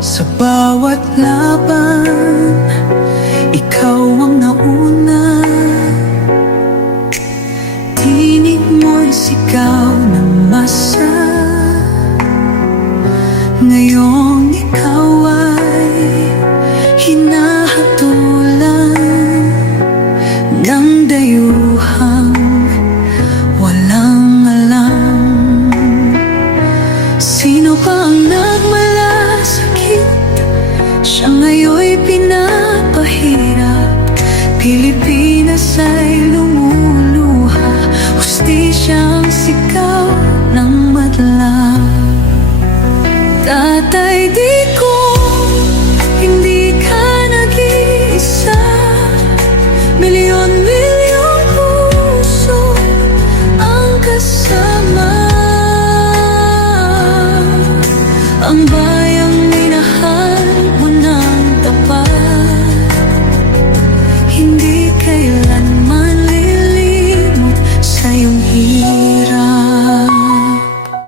Sa bawat laban, ikaw ang nauna. Tinig mo'y sigaw na masa. Ngayong ikaw ay hinahatulan ng dayuhang walang alam. Sino pa ang nagmalasakit? Siya ngayon'y pinapahirap. Pilipinas ay lumuluha, hustisyang sigaw ng madla. Tatay, di ko